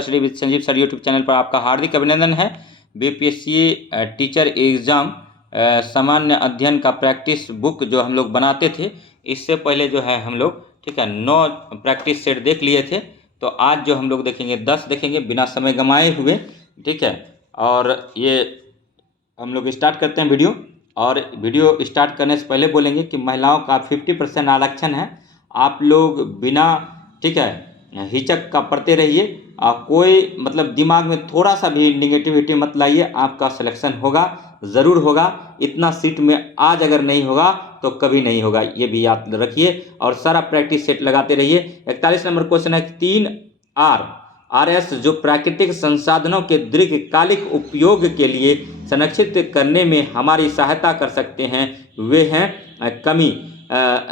Study with Sanjeev sir YouTube channel पर आपका हार्दिक अभिनंदन है। बीपीएससी टीचर एग्ज़ाम सामान्य अध्ययन का प्रैक्टिस बुक जो हम लोग बनाते थे, इससे पहले जो है हम लोग ठीक है 9 प्रैक्टिस सेट देख लिए थे। तो आज जो हम लोग देखेंगे 10 देखेंगे बिना समय गंवाए हुए, ठीक है। और ये हम लोग स्टार्ट करते हैं वीडियो। और वीडियो स्टार्ट करने से पहले बोलेंगे कि महिलाओं का 50% आरक्षण है। आप लोग बिना ठीक है हिचक का पढ़ते रहिए। कोई मतलब दिमाग में थोड़ा सा भी निगेटिविटी मत लाइए, आपका सिलेक्शन होगा, ज़रूर होगा। इतना सीट में आज अगर नहीं होगा तो कभी नहीं होगा, ये भी याद रखिए। और सारा प्रैक्टिस सेट लगाते रहिए। 41 नंबर क्वेश्चन है 3RS जो प्राकृतिक संसाधनों के दीर्घकालिक उपयोग के लिए संरक्षित करने में हमारी सहायता कर सकते हैं, वे हैं कमी,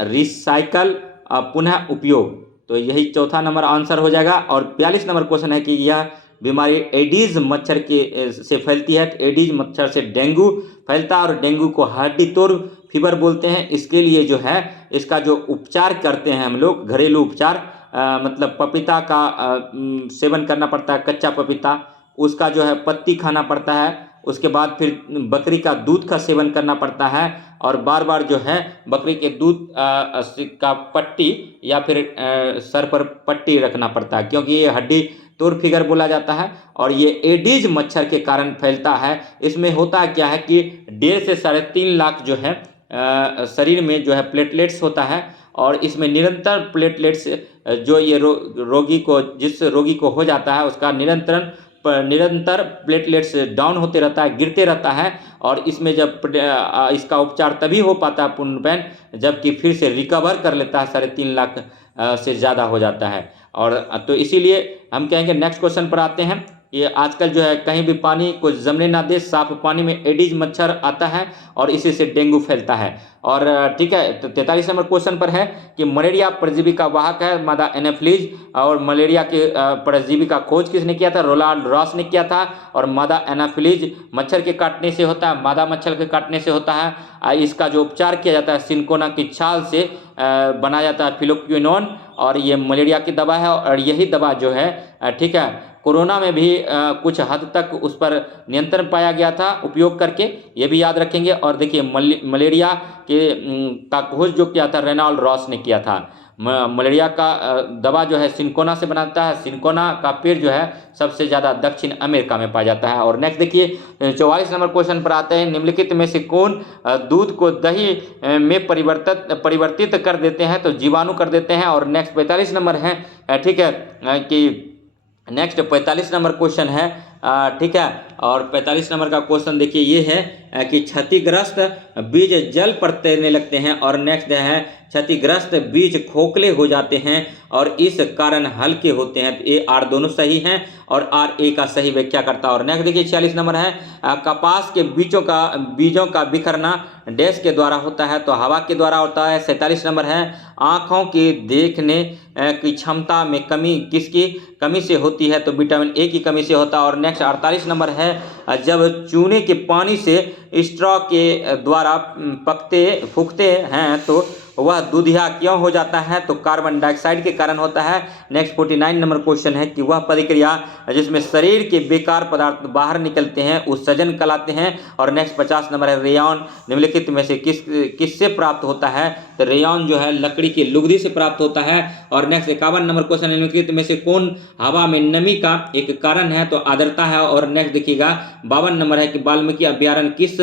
रिसाइकल, पुनः उपयोग। तो यही चौथा नंबर आंसर हो जाएगा। और 42 नंबर क्वेश्चन है कि यह बीमारी एडीज मच्छर के से फैलती है। एडीज मच्छर से डेंगू फैलता है और डेंगू को हड्डी तोड़ फीवर बोलते हैं। इसके लिए जो है इसका जो उपचार करते हैं हम लोग, घरेलू उपचार, मतलब पपीता का सेवन करना पड़ता है, कच्चा पपीता, उसका जो है पत्ती खाना पड़ता है। उसके बाद फिर बकरी का दूध का सेवन करना पड़ता है और बार बार जो है बकरी के दूध का पट्टी या फिर सर पर पट्टी रखना पड़ता है, क्योंकि ये हड्डी तोड़ फिगर बोला जाता है और ये एडीज मच्छर के कारण फैलता है। इसमें होता क्या है कि 1.5 से 3.5 लाख जो है शरीर में जो है प्लेटलेट्स होता है और इसमें निरंतर प्लेटलेट्स जो ये रोगी को, जिस रोगी को हो जाता है उसका निरंतर प्लेटलेट्स डाउन होते रहता है, गिरते रहता है। और इसमें जब इसका उपचार तभी हो पाता है पूर्णतः जबकि फिर से रिकवर कर लेता है 3.5 लाख से ज़्यादा हो जाता है। और तो इसीलिए हम कहेंगे नेक्स्ट क्वेश्चन पर आते हैं। ये आजकल जो है कहीं भी पानी को जमने ना दे, साफ पानी में एडीज मच्छर आता है और इसी से डेंगू फैलता है। और ठीक है, तो 43 नंबर क्वेश्चन पर है कि मलेरिया परजीवी का वाहक है मादा एनाफिलीज। और मलेरिया के परजीवी का खोज किसने किया था? रोनाल्ड रॉस ने किया था। और मादा एनाफिलीज मच्छर के काटने से होता है, मादा मच्छर के काटने से होता है। इसका जो उपचार किया जाता है सिनकोना की छाल से बनाया जाता है फ्लुक्विनोन, और ये मलेरिया की दवा है। और यही दवा जो है ठीक है कोरोना में भी कुछ हद तक उस पर नियंत्रण पाया गया था उपयोग करके, ये भी याद रखेंगे। और देखिए मलेरिया के का खोज जो किया था रेनॉल्ड रॉस ने किया था। मलेरिया का दवा जो है सिनकोना से बनाता है। सिनकोना का पेड़ जो है सबसे ज़्यादा दक्षिण अमेरिका में पाया जाता है। और नेक्स्ट देखिए 44 नंबर क्वेश्चन पर आते हैं। निम्नलिखित में से कौन दूध को दही में परिवर्तित कर देते हैं? तो जीवाणु कर देते हैं। और नेक्स्ट 45 नंबर है ठीक है कि नेक्स्ट 45 नंबर क्वेश्चन है ठीक है। और 45 नंबर का क्वेश्चन देखिए ये है कि क्षतिग्रस्त बीज जल पर तैरने लगते हैं। और नेक्स्ट है क्षतिग्रस्त बीज खोखले हो जाते हैं और इस कारण हल्के होते हैं। तो ए आर दोनों सही हैं और आर ए का सही व्याख्या करता है। और नेक्स्ट देखिए 46 नंबर है कपास के बीजों का बिखरना डैश के द्वारा होता है? तो हवा के द्वारा होता है। 47 नंबर है आँखों की देखने की क्षमता में कमी किसकी कमी से होती है? तो विटामिन ए की कमी से होता है। और नेक्स्ट 48 नंबर है जब चूने के पानी से स्ट्रॉ के द्वारा फूंकते हैं तो वह दूधिया क्यों हो जाता है? तो कार्बन डाइऑक्साइड के कारण होता है। नेक्स्ट 49 नंबर क्वेश्चन है कि वह प्रक्रिया जिसमें शरीर के बेकार पदार्थ बाहर निकलते हैं उत्सर्जन कहलाते हैं। और नेक्स्ट 50 नंबर है रेयॉन निम्नलिखित में से किससे प्राप्त होता है? तो रेयॉन जो है लकड़ी की लुगदी से प्राप्त होता है। और नेक्स्ट 51 नंबर क्वेश्चन निम्नलिखित में से कौन हवा में नमी का एक कारण है? तो आर्द्रता है। और नेक्स्ट देखिएगा 52 नंबर है कि वाल्मीकि अभ्यारण्य किस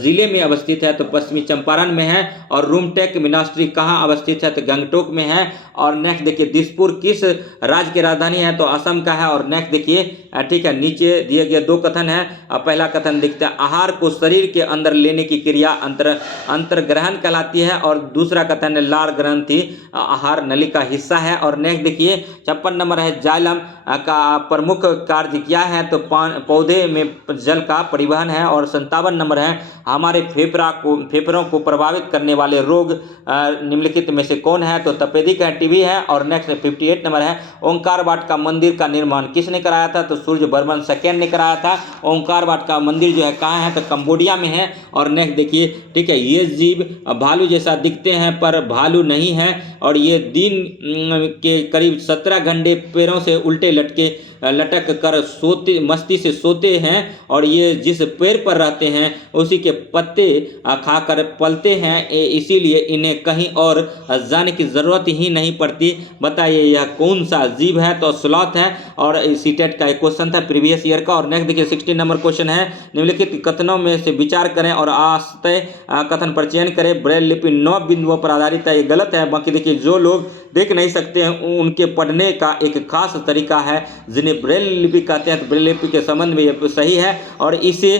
जिले में अवस्थित है? तो पश्चिमी चंपारण में है। और रूमटेक मिनास्ट्री कहाँ अवस्थित है? तो गंगटोक में है। और नेक्स्ट देखिए दिसपुर किस राज्य की राजधानी है? तो असम का है। और नेक्स्ट देखिए ठीक है नीचे दिए गए 2 कथन है। पहला कथन देखते हैं आहार को शरीर के अंदर लेने की क्रिया अंतर्ग्रहण कहलाती है। और दूसरा कथन है लार ग्रंथि आहार नली का हिस्सा है। और नेक्स्ट देखिए 56 नंबर है जाइलम का प्रमुख कार्य क्या है? तो पौधे में जल का परिवहन है। और 57 नंबर है हमारे फेफड़ों को प्रभावित करने वाले रोग निम्नलिखित में से कौन है? तो तपेदिक है, टीबी है। और नेक्स्ट 58 नंबर है ओंकार वाट का मंदिर का निर्माण किसने कराया था? तो सूर्य बर्मन सेकेंड ने कराया था। ओंकार वाट का मंदिर जो है कहाँ है? तो कंबोडिया में है। और नेक्स्ट देखिए ठीक है ये जीव भालू जैसा दिखते हैं पर भालू नहीं है। और ये दिन के करीब 17 घंटे पैरों से उल्टे लटके लटक कर सोते मस्ती से सोते हैं और ये जिस पेड़ पर रहते हैं उसी के पत्ते खाकर पलते हैं, इसीलिए इन्हें कहीं और जाने की ज़रूरत ही नहीं पड़ती। बताइए यह कौन सा जीव है? तो स्लॉथ है। और सीटेट का एक क्वेश्चन था प्रीवियस ईयर का। और नेक्स्ट देखिए 16 नंबर क्वेश्चन है, निम्नलिखित कथनों में से विचार करें और आश्रय कथन पर चयन करें। ब्रेल लिपि 9 बिंदुओं पर आधारित है, ये गलत है। बाकी देखिए जो लोग देख नहीं सकते हैं उनके पढ़ने का एक खास तरीका है जिन्हें ब्रेल लिपि कहते हैं, तो ब्रेल लिपि के संबंध में ये सही है। और इसे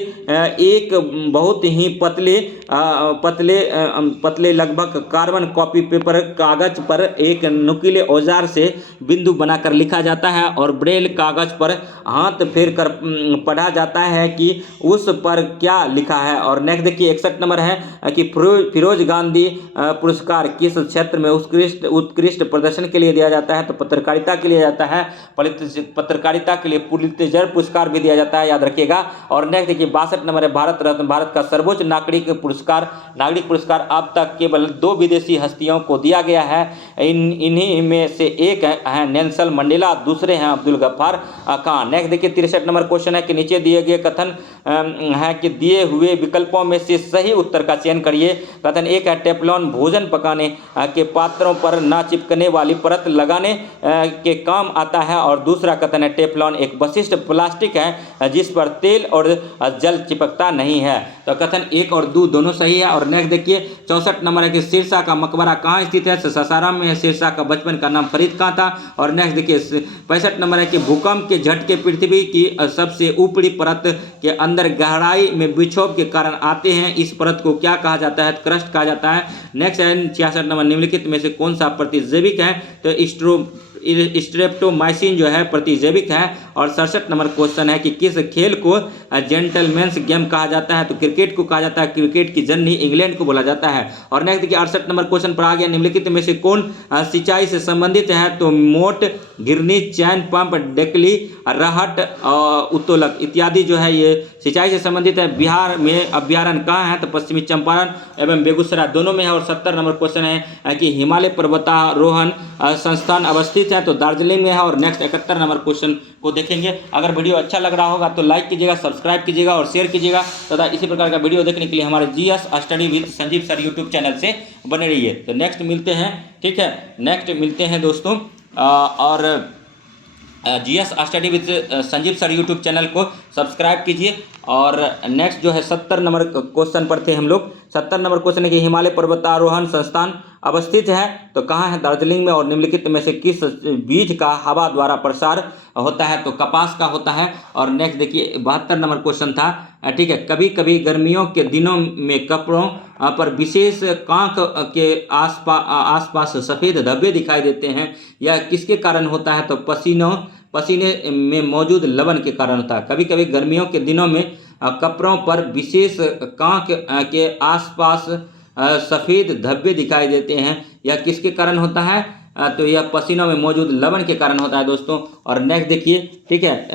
एक बहुत ही पतले लगभग कार्बन कॉपी पेपर कागज पर एक नुकीले औजार से बिंदु बनाकर लिखा जाता है और ब्रेल कागज पर हाथ फेर कर पढ़ा जाता है कि उस पर क्या लिखा है। और नेक्स्ट देखिए 61 नंबर है कि फिरोज गांधी पुरस्कार किस क्षेत्र में उत्कृष्ट प्रदर्शन के लिए दिया जाता है? तो पत्रकारिता के लिए जाता है। पत्रकारिता के लिए पुलित्जर पुरस्कार भी दिया जाता है, याद रखिएगा। और नेक्स्ट देखिए 62 नंबर है, भारत रत्न, भारत का सर्वोच्च नागरिक पुरस्कार अब तक केवल 2 विदेशी हस्तियों को दिया गया है। इन्हीं में से एक है नेल्सन मंडेला, दूसरे हैं अब्दुल गफ्फार खान। नेक्स्ट देखिए 63 नंबर क्वेश्चन है कि नीचे दिए गए कथन है कि दिए हुए विकल्पों में से सही उत्तर का चयन करिए। कथन 1 है टेफ्लॉन भोजन पकाने के पात्रों पर ना चिपकने वाली परत लगाने के काम आता है। और दूसरा कथन है टेफ्लॉन एक विशिष्ट प्लास्टिक है जिस पर तेल और जल चिपकता नहीं है। तो कथन 1 और 2 दोनों सही है। और नेक्स्ट देखिए 64 नंबर है कि शेरशाह का मकबरा कहाँ स्थित है? सासाराम में है। शेरशाह का बचपन का नाम फरीद कहाँ था? और नेक्स्ट देखिए 65 नंबर है कि भूकंप के झटके पृथ्वी की सबसे ऊपरी परत के अंदर गहराई में विक्षोभ के कारण आते हैं, इस परत को क्या कहा जाता है? क्रस्ट कहा जाता है। नेक्स्ट है 66 नंबर, निम्नलिखित में से कौन सा प्रतिजैविक है? तो स्ट्रेप्टोमाइसिन जो है प्रतिजैविक है। और 67 नंबर क्वेश्चन है कि किस खेल को जेंटलमैन्स गेम कहा जाता है? तो क्रिकेट को कहा जाता है। क्रिकेट की जननी इंग्लैंड को बोला जाता है। और नेक्स्ट देखिए 68 नंबर क्वेश्चन पर आ गया, निम्नलिखित में से कौन सिंचाई से संबंधित है? तो मोट, घिरनी, चैन पंप, डेकली, रहट, उत्तोलक इत्यादि जो है ये सिंचाई से संबंधित है। बिहार में अभ्यारण्य कहाँ है? तो पश्चिमी चंपारण एवं बेगूसराय दोनों में है। और 70 नंबर क्वेश्चन है कि हिमालय पर्वतारोहण संस्थान अवस्थित है, तो दार्जिलिंग में है। और नेक्स्ट 71 नंबर क्वेश्चन को देखेंगे। अगर वीडियो अच्छा लग रहा होगा तो लाइक कीजिएगा, सब्सक्राइब कीजिएगा और शेयर कीजिएगा तथा इसी प्रकार का वीडियो देखने के लिए हमारे GS study with Sanjeev sir YouTube channel से बने रहिए। तो नेक्स्ट मिलते हैं, ठीक है, नेक्स्ट मिलते हैं दोस्तों। और GS study with Sanjeev sir YouTube channel को सब्सक्राइब कीजिए। और नेक्स्ट जो है 70 नंबर क्वेश्चन पर थे हम लोग। 70 नंबर क्वेश्चन है कि हिमालय पर्वतारोहण संस्थान अवस्थित है, तो कहाँ है? दार्जिलिंग में। और निम्नलिखित में से किस बीज का हवा द्वारा प्रसार होता है? तो कपास का होता है। और नेक्स्ट देखिए 72 नंबर क्वेश्चन था, ठीक है, कभी कभी गर्मियों के दिनों में कपड़ों पर विशेष कांख के आसपास सफ़ेद धब्बे दिखाई देते हैं, यह किसके कारण होता है? तो पसीने में मौजूद लवण के कारण होता है। कभी कभी गर्मियों के दिनों में कपड़ों पर विशेष कांख के आसपास सफ़ेद धब्बे दिखाई देते हैं, यह किसके कारण होता है? तो यह पसीनों में मौजूद लवण के कारण होता है दोस्तों। और नेक्स्ट देखिए, ठीक है,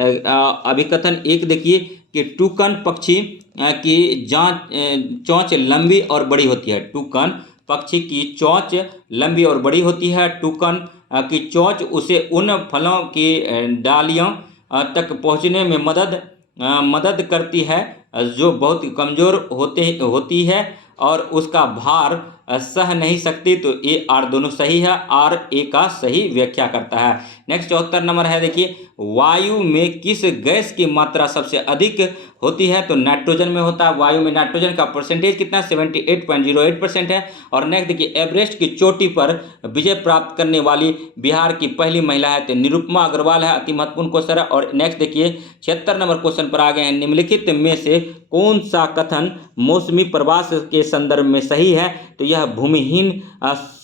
अभिकथन 1 देखिए कि टूकन पक्षी की चोंच लंबी और बड़ी होती है। टूकन पक्षी की चोंच लंबी और बड़ी होती है। टूकन की चोंच उसे उन फलों की डालियों तक पहुंचने में मदद करती है जो बहुत कमज़ोर होती है और उसका भार सह नहीं सकती। तो ए आर दोनों सही है, आर ए का सही व्याख्या करता है। नेक्स्ट 74 नंबर है, देखिए वायु में किस गैस की मात्रा सबसे अधिक होती है? तो नाइट्रोजन में होता है। वायु में नाइट्रोजन का परसेंटेज कितना? 78.08% है। और नेक्स्ट देखिए एवरेस्ट की चोटी पर विजय प्राप्त करने वाली बिहार की पहली महिला है, तो निरुपमा अग्रवाल है। अति महत्वपूर्ण क्वेश्चन है। और नेक्स्ट देखिए 76 नंबर क्वेश्चन पर आ गए हैं, निम्नलिखित में से कौन सा कथन मौसमी प्रवास के संदर्भ में सही है? तो यह भूमिहीन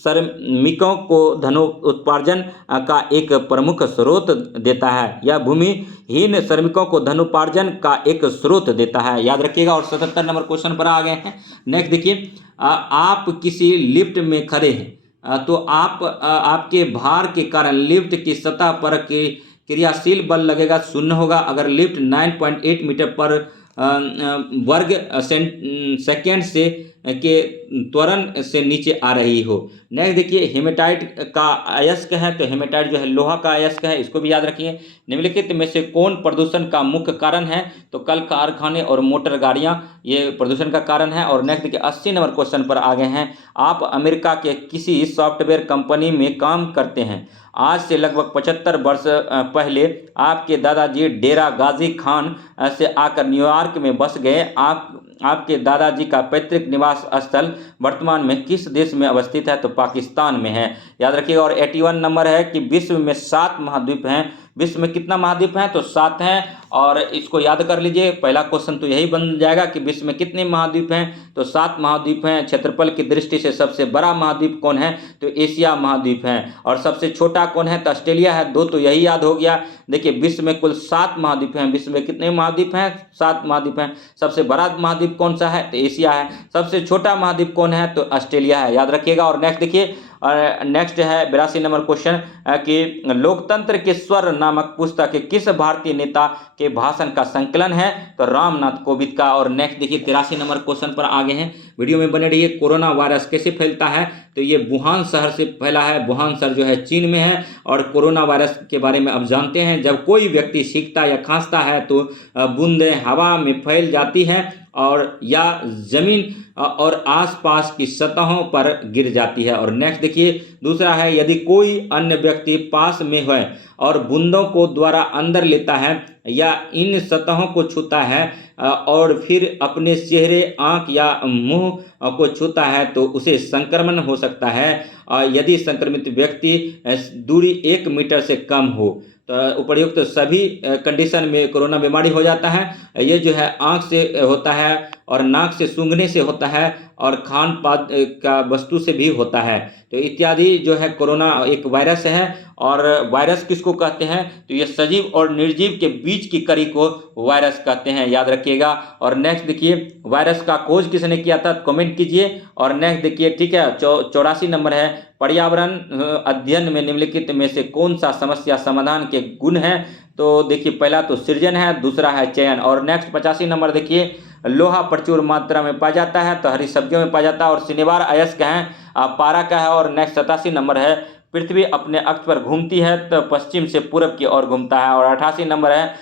श्रमिकों को धनोपार्जन का एक प्रमुख स्रोत देता है। यह भूमिहीन श्रमिकों को धनोपार्जन का एक स्रोत देता है, याद रखिएगा। और 77 नंबर क्वेश्चन पर आ गए हैं। नेक्स्ट देखिए, आप किसी लिफ्ट में खड़े हैं तो आपके भार के कारण लिफ्ट की सतह पर क्रियाशील बल लगेगा 0 होगा। अगर लिफ्ट 9.8 मीटर पर वर्ग सेकेंड से के त्वरण से नीचे आ रही हो। नेक्स्ट देखिए, हेमेटाइट का अयस्क है, तो हेमेटाइट जो है लोहा का अयस्क है, इसको भी याद रखिए। निम्नलिखित में से कौन प्रदूषण का मुख्य कारण है, तो कल कारखाने और मोटर गाड़ियां ये प्रदूषण का कारण है। और नेक्स्ट देखिए 80 नंबर क्वेश्चन पर आ गए हैं। आप अमेरिका के किसी सॉफ्टवेयर कंपनी में काम करते हैं। आज से लगभग 75 वर्ष पहले आपके दादाजी डेरा गाजी खान से आकर न्यूयॉर्क में बस गए। आपके दादाजी का पैतृक निवास स्थल वर्तमान में किस देश में अवस्थित है, तो पाकिस्तान में है, याद रखिएगा। और 81 नंबर है कि विश्व में 7 महाद्वीप हैं। विश्व में कितना महाद्वीप हैं, तो 7 हैं। और इसको याद कर लीजिए, पहला क्वेश्चन तो यही बन जाएगा कि विश्व में कितने महाद्वीप हैं, तो 7 महाद्वीप हैं। क्षेत्रफल की दृष्टि से सबसे बड़ा महाद्वीप कौन है, तो एशिया महाद्वीप है। और सबसे छोटा कौन है, तो ऑस्ट्रेलिया है। 2 तो यही याद हो गया। देखिए विश्व में कुल 7 महाद्वीप हैं। विश्व में कितने महाद्वीप हैं, 7 महाद्वीप हैं। सबसे बड़ा महाद्वीप कौन सा है, तो एशिया है। सबसे छोटा महाद्वीप कौन है, तो ऑस्ट्रेलिया है, याद रखिएगा। और नेक्स्ट देखिए, नेक्स्ट है 82 नंबर क्वेश्चन कि लोकतंत्र के स्वर नामक पुस्तक किस भारतीय नेता के भाषण का संकलन है, तो रामनाथ कोविंद का। और नेक्स्ट देखिए 83 नंबर क्वेश्चन पर आगे हैं, वीडियो में बने रहिए। कोरोना वायरस कैसे फैलता है, तो ये वुहान शहर से फैला है। वुहान शहर जो है चीन में है। और कोरोना वायरस के बारे में अब जानते हैं, जब कोई व्यक्ति छींकता या खांसता है तो बूंदें हवा में फैल जाती है और या जमीन और आसपास की सतहों पर गिर जाती है। और नेक्स्ट देखिए दूसरा है, यदि कोई अन्य व्यक्ति पास में है और बूंदों को द्वारा अंदर लेता है या इन सतहों को छूता है और फिर अपने चेहरे, आंख या मुंह को छूता है, तो उसे संक्रमण हो सकता है यदि संक्रमित व्यक्ति दूरी 1 मीटर से कम हो। तो उपर्युक्त सभी कंडीशन में कोरोना बीमारी हो जाता है। ये जो है आंख से होता है और नाक से सूंघने से होता है और खान पान का वस्तु से भी होता है। तो इत्यादि जो है कोरोना एक वायरस है। और वायरस किसको कहते हैं, तो ये सजीव और निर्जीव के बीच की कड़ी को वायरस कहते हैं, याद रखिएगा। और नेक्स्ट देखिए, वायरस का खोज किसने किया था, कमेंट कीजिए। और नेक्स्ट देखिए, ठीक है, 84 नंबर है, पर्यावरण अध्ययन में निम्नलिखित में से कौन सा समस्या समाधान के गुण है, तो देखिए पहला तो सृजन है, दूसरा है चयन। और नेक्स्ट 85 नंबर देखिए, लोहा प्रचुर मात्रा में पाया जाता है, तो हरी सब्जियों में पाया जाता है। और शनिवार अयस्क है, पारा का है। और नेक्स्ट 87 नंबर है, पृथ्वी अपने अक्ष पर घूमती है तो पश्चिम से पूरब की ओर घूमता है। और 88 नंबर है,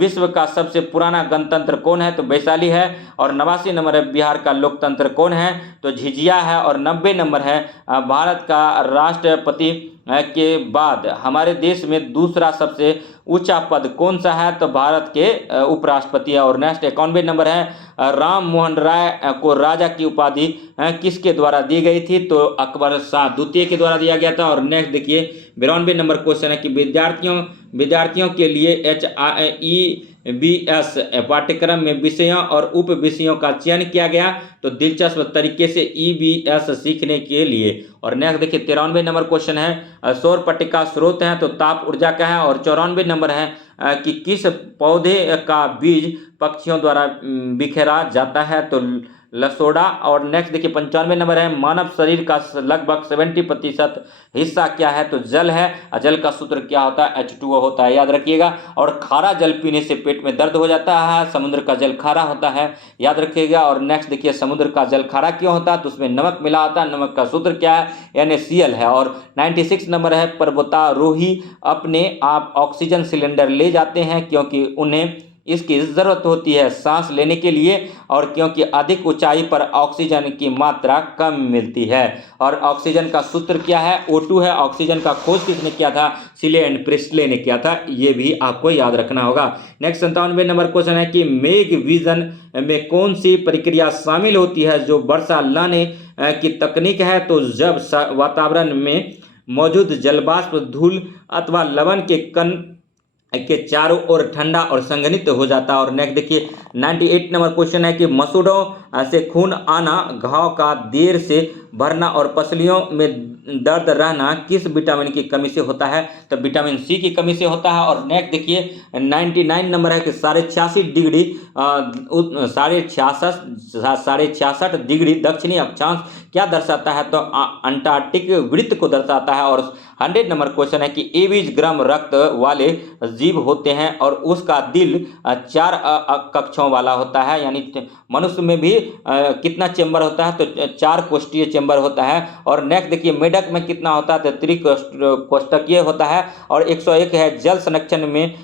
विश्व का सबसे पुराना गणतंत्र कौन है, तो वैशाली है। और 89 नंबर है, बिहार का लोकतंत्र कौन है, तो झिझिया है। और 90 नंबर है, भारत का राष्ट्रपति के बाद हमारे देश में दूसरा सबसे ऊंचा पद कौन सा है, तो भारत के उपराष्ट्रपति है। और नेक्स्ट 91 नंबर है, राम मोहन राय को राजा की उपाधि किसके द्वारा दी गई थी, तो अकबर शाह द्वितीय के द्वारा दिया गया था। और नेक्स्ट देखिए 92 नंबर क्वेश्चन है कि विद्यार्थियों के लिए HIEBS पाठ्यक्रम में विषयों और उप विषयों का चयन किया गया, तो दिलचस्प तरीके से EBS सीखने के लिए। और नेक्स्ट देखिए 93 नंबर क्वेश्चन है, सौर पट्टिका स्रोत है, तो ताप ऊर्जा का है। और 94 नंबर है कि किस पौधे का बीज पक्षियों द्वारा बिखेरा जाता है, तो लसोड़ा। और नेक्स्ट देखिए 95 नंबर है, मानव शरीर का लगभग 70% हिस्सा क्या है, तो जल है। जल का सूत्र क्या होता है, H2O होता है, याद रखिएगा। और खारा जल पीने से पेट में दर्द हो जाता है, समुद्र का जल खारा होता है, याद रखिएगा। और नेक्स्ट देखिए, समुद्र का जल खारा क्यों होता है, तो उसमें नमक मिला होता है, नमक का सूत्र क्या है, NaCl है। और 96 नंबर है, पर्वतारोही अपने आप ऑक्सीजन सिलेंडर ले जाते हैं क्योंकि उन्हें इसकी ज़रूरत होती है सांस लेने के लिए, और क्योंकि अधिक ऊंचाई पर ऑक्सीजन की मात्रा कम मिलती है। और ऑक्सीजन का सूत्र क्या है, O2 है। ऑक्सीजन का खोज किसने किया था, सिले एंड प्रिस्टले ने किया था, ये भी आपको याद रखना होगा। नेक्स्ट 97 नंबर क्वेश्चन है कि मेघ विजन में कौन सी प्रक्रिया शामिल होती है जो वर्षा लाने की तकनीक है, तो जब वातावरण में मौजूद जलवाष्प, धूल अथवा लवण के कण के चारों ओर ठंडा और संघनित हो जाता है। और नेक्स्ट देखिए 98 नंबर क्वेश्चन है कि मसूड़ों से खून आना घाव का देर से भरना और पसलियों में दर्द रहना किस विटामिन की कमी से होता है? तो विटामिन सी की कमी से होता है। और नेक्स्ट देखिए 99 नंबर है कि 66.66 डिग्री दक्षिणी अक्षांश क्या दर्शाता है? तो अंटार्कटिक वृत्त को दर्शाता है। और 100 नंबर क्वेश्चन है कि 21 ग्राम रक्त वाले जीव होते हैं और उसका दिल 4 कक्षों वाला होता है, यानी मनुष्य में भी कितना चेंबर होता है? तो 4 कोष्ठीय चेंबर होता है। और नेक्स्ट देखिए मेढक में कितना होता है? तो त्रिकोष्ठकीय होता है। और 101 है जल संरक्षण में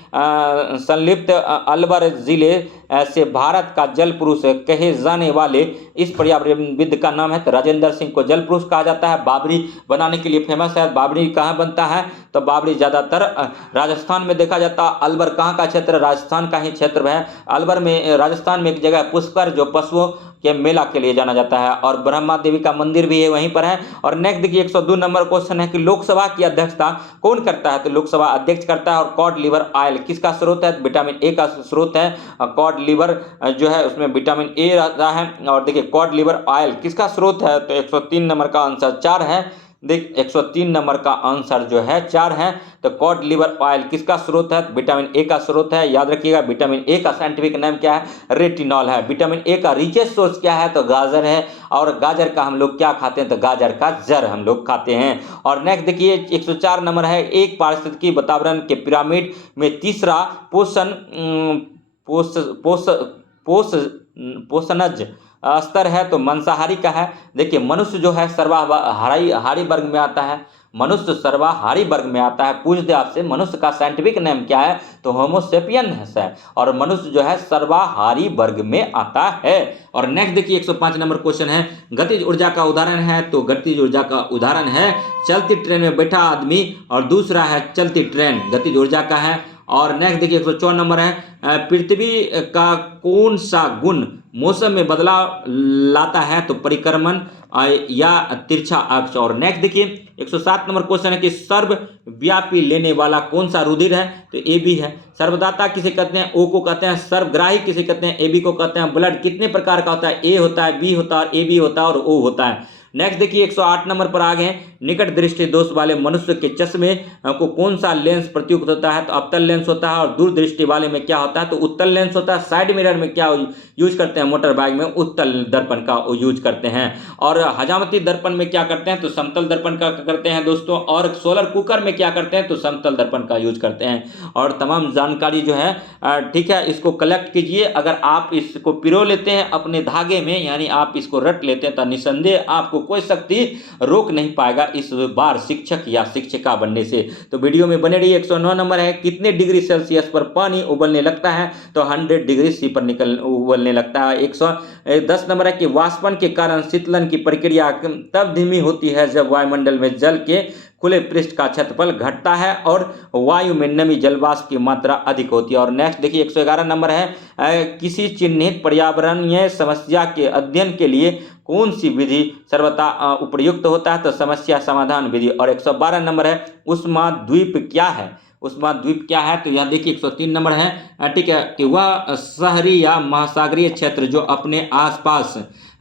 संलिप्त अलवर जिले से भारत का जल पुरुष कहे जाने वाले इस पर्यावरणविद का नाम है? तो राजेंद्र सिंह को जल पुरुष कहा जाता है। बाबरी बनाने के लिए फेमस है। बाबरी कहाँ बनता है? तो बाबरी ज़्यादातर राजस्थान में देखा जाता है। अलवर कहाँ का क्षेत्र? राजस्थान का ही क्षेत्र है। अलवर में राजस्थान में एक जगह पुष्कर जो पशुओं के मेला के लिए जाना जाता है। और ब्रह्मा देवी का मंदिर भी है वहीं पर है। और नेक्स्ट देखिए 102 नंबर क्वेश्चन है कि लोकसभा की अध्यक्षता कौन करता है? तो लोकसभा अध्यक्ष करता है। और कॉड लिवर ऑयल किसका स्रोत है? विटामिन ए का स्रोत है। कॉड लिवर जो है उसमें विटामिन ए रहता है। और देखिए कॉड लिवर ऑयल किसका स्रोत है? तो 103 नंबर का आंसर 4 है। देख 103 नंबर का आंसर जो है 4 है। तो कॉड लिवर ऑयल किसका स्रोत है? विटामिन ए का स्रोत है। याद रखिएगा विटामिन ए का साइंटिफिक नेम क्या है? रेटिनॉल है। विटामिन ए का रिचेस्ट सोर्स क्या है? तो गाजर है। और गाजर का हम लोग क्या खाते हैं? तो गाजर का जड़ हम लोग खाते हैं। और नेक्स्ट देखिए 104 नंबर है एक पारिस्थितिकी वातावरण के पिरामिड में तीसरा पोषणज स्तर है तो मांसाहारी का है। देखिए मनुष्य जो है सर्वाहारी वर्ग में आता है। मनुष्य सर्वाहारी वर्ग में आता है। पूछ दे आपसे मनुष्य का साइंटिफिक नेम क्या है? तो होमो सेपियंस है। और मनुष्य जो है सर्वाहारी वर्ग में आता है। और नेक्स्ट देखिए 105 नंबर क्वेश्चन है गतिज ऊर्जा का उदाहरण है? तो गतिज ऊर्जा का उदाहरण है चलती ट्रेन में बैठा आदमी। और दूसरा है चलती ट्रेन गतिज ऊर्जा का है। और नेक्स्ट देखिए 104 नंबर है पृथ्वी का कौन सा गुण मौसम में बदलाव लाता है? तो परिक्रमण या तिरछा अक्ष। और नेक्स्ट देखिए 107 नंबर क्वेश्चन है कि सर्वव्यापी लेने वाला कौन सा रुधिर है? तो ए बी है। सर्वदाता किसे कहते हैं? ओ को कहते हैं। सर्वग्राही किसे कहते हैं? ए बी को कहते हैं। ब्लड कितने प्रकार का होता है? ए होता है, बी होता है, ए बी होता है और ओ होता है। नेक्स्ट देखिए 108 नंबर पर आ गए निकट दृष्टि दोष वाले मनुष्य के चश्मे को कौन सा लेंस प्रयुक्त होता है? तो अवतल लेंस होता है। और दूर दृष्टि वाले में क्या होता है? तो उत्तल लेंस होता है। साइड मिरर में क्या यूज करते हैं? मोटर बाइक में उत्तल दर्पण का यूज करते हैं। और हजामती दर्पण में क्या करते हैं? तो समतल दर्पण का करते हैं दोस्तों। और सोलर कुकर में क्या करते हैं? तो समतल दर्पण का यूज करते हैं। और तमाम जानकारी जो है ठीक है इसको कलेक्ट कीजिए। अगर आप इसको पिरो लेते हैं अपने धागे में, यानी आप इसको रट लेते हैं, तो निसंदेह आपको कोई शक्ति रोक नहीं पाएगा इस बार शिक्षक या शिक्षिका बनने से। तो वीडियो में बने रहिए। 109 नंबर है कितने डिग्री सेल्सियस पर पानी उबलने लगता है? तो 100 डिग्री सी पर उबलने लगता है। 110 नंबर है कि वाष्पन के कारण शीतलन की प्रक्रिया तब धीमी होती है जब वायुमंडल में जल के खुले पृष्ठ का क्षेत्रफल घटता है और वायु में नमी जलवाष्प की मात्रा अधिक होती है। और नेक्स्ट देखिए 111 नंबर है किसी चिन्हित पर्यावरणीय समस्या के अध्ययन के लिए कौन सी विधि सर्वथा उपयुक्त होता है? तो समस्या समाधान विधि। और 112 नंबर है उष्माद्वीप क्या है? उष्माद्वीप क्या है? तो यह देखिए 103 नंबर है ठीक है कि वह शहरी या महासागरीय क्षेत्र जो अपने आसपास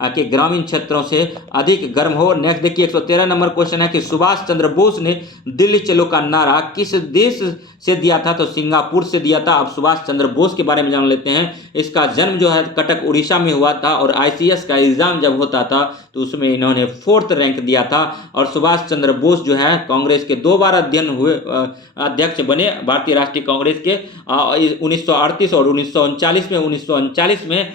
के ग्रामीण क्षेत्रों से अधिक गर्म हो। नेक्स्ट देखिए 113 नंबर क्वेश्चन है कि सुभाष चंद्र बोस ने दिल्ली चलो का नारा किस देश से दिया था? तो सिंगापुर से दिया था। अब सुभाष चंद्र बोस के बारे में जान लेते हैं। इसका जन्म जो है कटक उड़ीसा में हुआ था। और ICS का एग्जाम जब होता था तो उसमें इन्होंने 4th रैंक दिया था। और सुभाष चंद्र बोस जो है कांग्रेस के 2 बार अध्यक्ष बने भारतीय राष्ट्रीय कांग्रेस के 1938 और 1939 में। 1939 में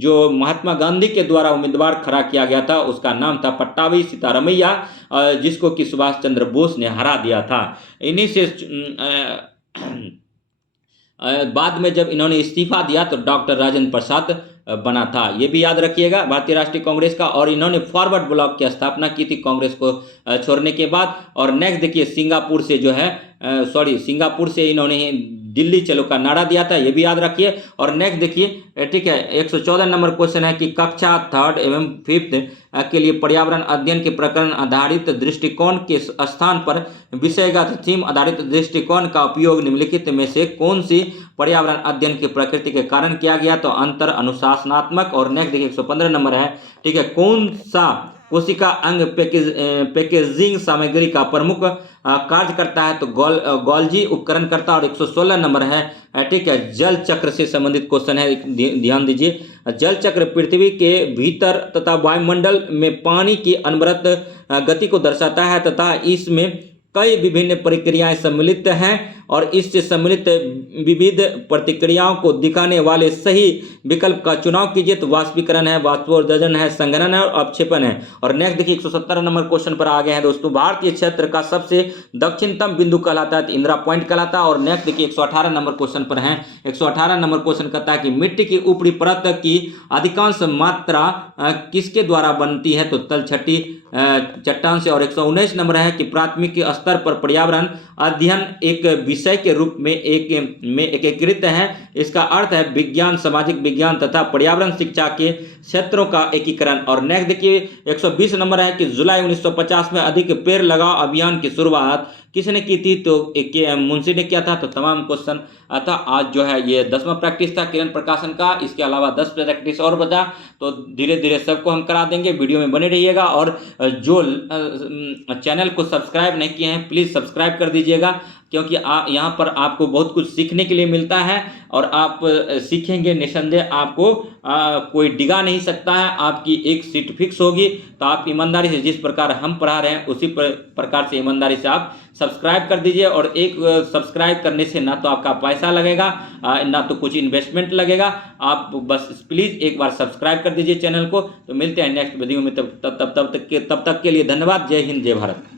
जो महात्मा गांधी के द्वारा उम्मीदवार खड़ा किया गया था उसका नाम था पट्टाभी सीतारामैया, जिसको कि सुभाष चंद्र बोस ने हरा दिया था। इन्हीं से बाद में जब इन्होंने इस्तीफा दिया तो डॉक्टर राजेंद्र प्रसाद बना था। ये भी याद रखिएगा भारतीय राष्ट्रीय कांग्रेस का। और इन्होंने फॉरवर्ड ब्लॉक की स्थापना की थी कांग्रेस को छोड़ने के बाद। और नेक्स्ट देखिए सिंगापुर से जो है सिंगापुर से इन्होंने दिल्ली चलो का नारा दिया था, ये भी याद रखिए। और नेक्स्ट देखिए ठीक है 114 नंबर क्वेश्चन है कि कक्षा 3rd एवं 5th के लिए पर्यावरण अध्ययन के प्रकरण आधारित दृष्टिकोण के स्थान पर विषयगत थीम आधारित दृष्टिकोण का उपयोग निम्नलिखित में से कौन सी पर्यावरण अध्ययन की प्रकृति के कारण किया गया? तो अंतर अनुशासनात्मक। और नेक्स्ट देखिए 115 नंबर है ठीक है कौन सा कोशिका अंग पैकेजिंग सामग्री का प्रमुख कार्य करता है, तो गोल्जी उपकरण करता है। और 116 नंबर है, ठीक है, जल चक्र से संबंधित क्वेश्चन है, ध्यान दीजिए। जल चक्र पृथ्वी के भीतर तथा वायुमंडल में पानी की अनवरत गति को दर्शाता है तथा इसमें कई विभिन्न प्रक्रियाएं सम्मिलित हैं, और इससे सम्मिलित विविध प्रतिक्रियाओं को दिखाने वाले सही विकल्प का चुनाव कीजिए। तो वाष्पीकरण है, वाष्पोत्सर्जन है, संघनन है और अपक्षेपण है। और नेक्स्ट देखिए 117 नंबर क्वेश्चन पर आ गए हैं दोस्तों। भारतीय क्षेत्र का सबसे दक्षिणतम बिंदु कहलाता है, तो इंदिरा पॉइंट कहलाता है। और नेक्स्ट देखिए 118 नंबर क्वेश्चन पर है। 118 नंबर क्वेश्चन कहता है कि मिट्टी की ऊपरी परत की अधिकांश मात्रा किसके द्वारा बनती है, तो तलछटी चट्टान से। और 119 नंबर है कि प्राथमिक स्तर पर पर्यावरण अध्ययन एक विषय के रूप में एकीकृत है। इसका अर्थ है विज्ञान, सामाजिक विज्ञान तथा पर्यावरण शिक्षा के क्षेत्रों का एकीकरण। और नेक्स्ट देखिए 120 नंबर है कि जुलाई 1950 में अधिक पेड़ लगाओ अभियान की शुरुआत किसने की थी, तो मुंशी ने किया था। तो तमाम क्वेश्चन अतः आज जो है ये 10वां प्रैक्टिस था किरण प्रकाशन का। इसके अलावा 10 प्रैक्टिस और बचा, तो धीरे धीरे सबको हम करा देंगे। वीडियो में बने रहिएगा, और जो चैनल को सब्सक्राइब नहीं किए हैं प्लीज़ सब्सक्राइब कर दीजिएगा, क्योंकि यहाँ पर आपको बहुत कुछ सीखने के लिए मिलता है, और आप सीखेंगे निसंदेह। आपको कोई डिगा नहीं सकता है, आपकी एक सीट फिक्स होगी। तो आप ईमानदारी से जिस प्रकार हम पढ़ा रहे हैं उसी प्रकार से ईमानदारी से आप सब्सक्राइब कर दीजिए। और एक सब्सक्राइब करने से ना तो आपका पैसा लगेगा, ना तो कुछ इन्वेस्टमेंट लगेगा। आप बस प्लीज़ एक बार सब्सक्राइब कर दीजिए चैनल को। तो मिलते हैं नेक्स्ट वीडियो में, तब तक के लिए धन्यवाद। जय हिंद, जय भारत।